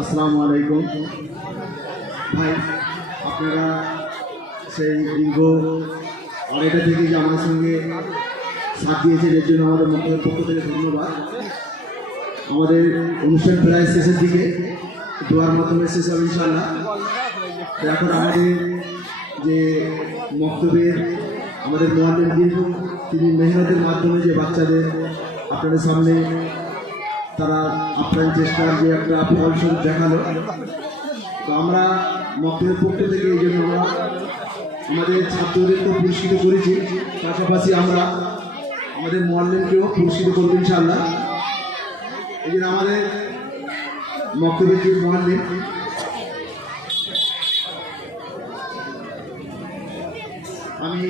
আসসালামু আলাইকুম ভাই, আপনারা সেই দীর্ঘ আড়াইটা থেকে যে আমাদের সঙ্গে সাথ দিয়েছেন এর জন্য আমাদের মন্ত্রীর পক্ষ থেকে ধন্যবাদ। আমাদের অনুষ্ঠান প্রায় শেষের দিকে, দোয়ার মাধ্যমে শেষ হবে ইনশাআল্লাহ। এখন আমাদের যে বক্তব্যের আমাদের মোয়াল্লিম দীর্ঘ তিনি মেহনতের মাধ্যমে যে বাচ্চাদের আপনাদের সামনে তারা আপনার চেষ্টার যে একটা ফলস্বরূপ দেখালো, তো আমরা মক্তবের পক্ষ থেকে এই জন্য আমরা আমাদের ছাত্রদেরকেও পুরস্কৃত করেছি, পাশাপাশি আমরা আমাদের মোয়াল্লিমকেও পুরস্কৃত করবো ইনশাআল্লাহ। এই জন্য আমাদের মক্তবের যে মোয়াল্লিম আমি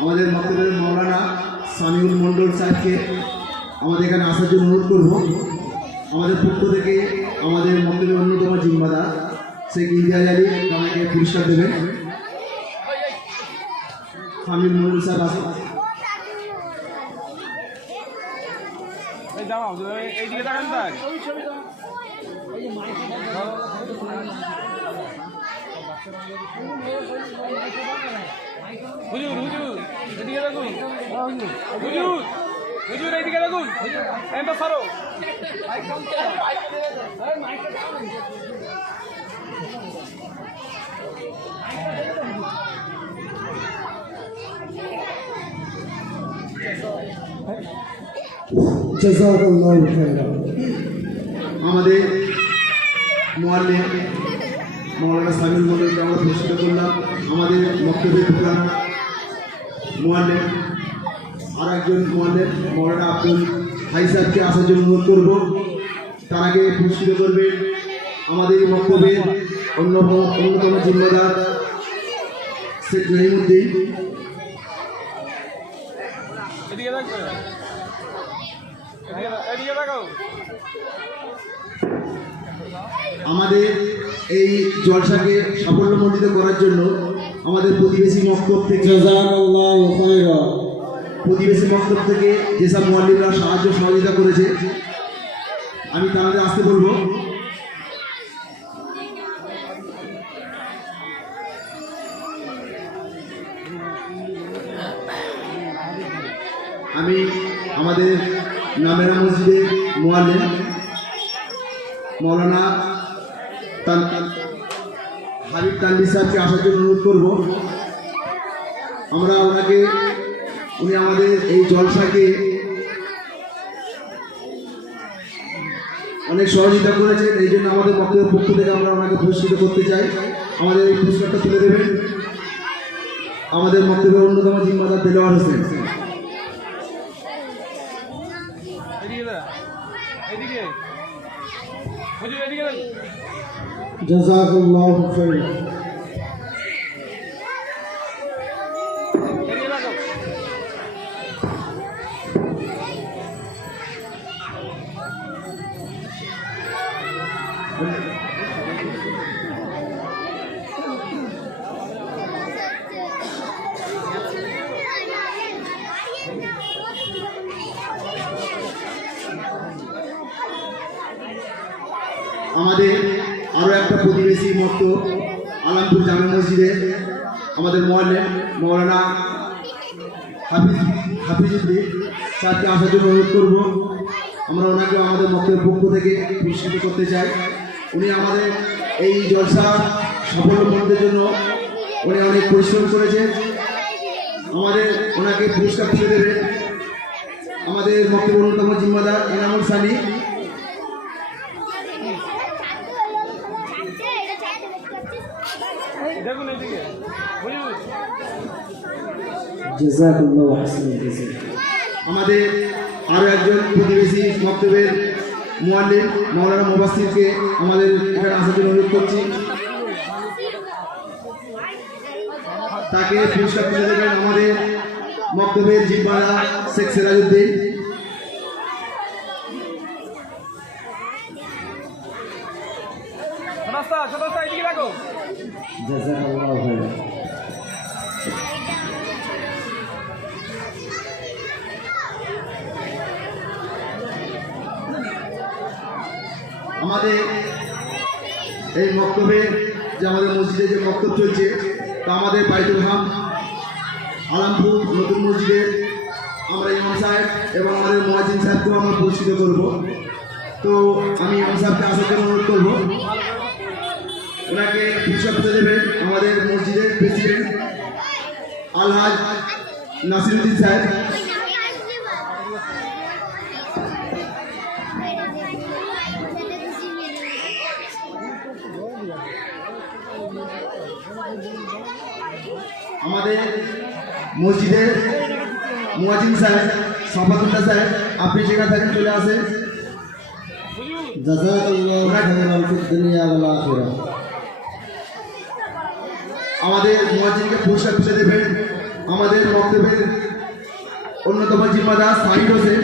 আমাদের মক্তবের মৌলানা সামিউল মন্ডল সাহেবকে আমাদের এখানে আসার জন্য অনুরোধ করব। আমাদের পক্ষ থেকে আমাদের মক্তবের অন্যতম জিম্মাদার শেখ ইমতিয়াজ আলী আমাকে পুরস্কার দেবেন। সামিউল মন্ডল সাহেব আসেন। হুজুর হুজুর এদিকে দেখুন, হুজুর হুজুর এদিকে দেখুন, এটা সারো আমাদের মোয়াল্লিম মৌলানা সামিউল মন্ডলকে আমরা পুরস্কৃত করলাম। আমাদের মক্তবের প্রধান মোয়াল্লিম আর একজন মোয়াল্লিম মৌলানা আব্দুল হাই সাহেবকে আসার জন্য অনুরোধ করব। তার আগে পুরস্কৃত করবে আমাদের মক্তবের অন্যতম জিম্মাদার শেখ রহিমউদ্দিন। এদিকে দেখো, এদিকে দেখো। আমাদের এই জলসাকে সাফল্যমণ্ডিত করার জন্য আমাদের প্রতিবেশী মক্তব থেকে যেসব মোয়াল্লিমরা সাহায্য সহযোগিতা করেছে আমি তাদের আসতে বলবো। আমি আমাদের নামেরা মসজিদের মোয়াল্লিম মৌলানা হাবিব তানভীর সাহেবকে আসার জন্য অনুরোধ করব। আমরা ওনাকে উনি আমাদের এই জলসাকে অনেক সহযোগিতা করেছেন, এই জন্য আমাদের বক্তব্যের পক্ষ থেকে আমরা ওনাকে পুরস্কৃত করতে চাই। আমাদের এই পুরস্কারটা তুলে দেবেন আমাদের বক্তব্যের অন্যতম জিম্মাদার দেলোয়ার হোসেন। জাযাকাল্লাহু খাইরান। আমাদের আরও একটা প্রতিবেশী মক্তব আলমপুর জামে মসজিদে আমাদের মোয়াল্লিম মৌলানা হাফিজউদ্দিন স্যারকে আসার জন্য অনুরোধ করব। আমরা ওনাকেও আমাদের মক্তবের পক্ষ থেকে পুরস্কৃত করতে চাই। উনি আমাদের এই জলসা সাফল্যমণ্ডিতের জন্য উনি অনেক পরিশ্রম করেছেন। আমাদের ওনাকে পুরস্কার তুলে দেবে আমাদের মক্তবের অন্যতম জিম্মাদার এনামুল সানি। আমাদের আরও একজন প্রতিবেশী মক্তবের মুআল্লিম মাওলানা মুবাসসিরকে আমাদের এখানে আসার জন্য অনুরোধ করছি। তাকে পুরস্কার তুলে দেবেন আমাদের মক্তবের জিম্মাদার শেখ সিরাজউদ্দিন। জাযাকাল্লাহু খাইরান। আমাদের এই মক্তবে যে আমাদের মসজিদে যে মক্তব চলছে, তা আমাদের বাইতুল হাম আলামপুর নতুন মসজিদে আমরা ইমাম সাহেব এবং আমাদের মুয়াজ্জিন সাহেবকেও আমরা পুরস্কৃত করব। তো আমি ইমাম সাহেবকে আসার জন্য অনুরোধ করবো। ওনাকে পুরস্কার দেবেন আমাদের মসজিদের প্রেসিডেন্ট আলহাজ নাসিরুদ্দিন সাহেব। আমাদের মসজিদের মুয়াজ্জিন সাহেব সাফাতুল্লাহ সাহেব, আপনি যেখানে থাকেন চলে আসেন। জাযাকাল্লাহু খাইরান ফিদ দুনিয়া ওয়াল আখিরাহ। আমাদের মুয়াজ্জিনকে পুরস্কার তুলে দেবেন আমাদের মক্তবের অন্যতম জিম্মাদার সাহিদ হোসেন।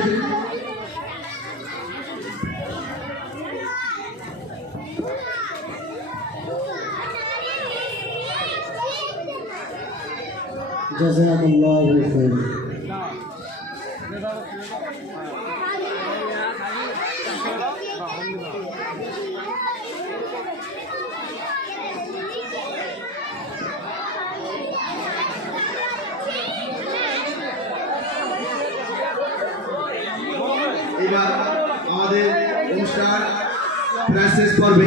জাযাকাল্লাহু খাইরান। এবার আমাদের অনুষ্ঠান প্রায় শেষ করবে।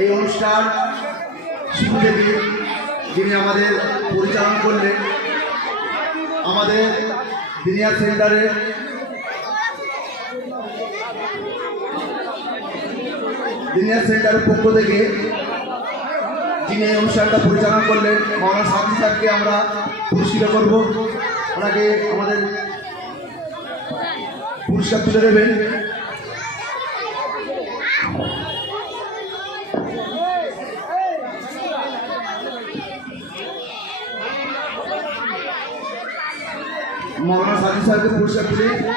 এই অনুষ্ঠান শুরু থেকে যিনি আমাদের পরিচালনা করলেন আমাদের দিনিয়া সেন্টারের পক্ষ থেকে যিনি এই অনুষ্ঠানটা পরিচালনা করলেন মাওলানা সাদি সাহেবকে আমরা পুরস্কৃত করব। ওনাকে আমাদের পুরস্কার তুলে দেবেন। মাওলানা সাদি সাহেবকে পুরস্কার তুলে না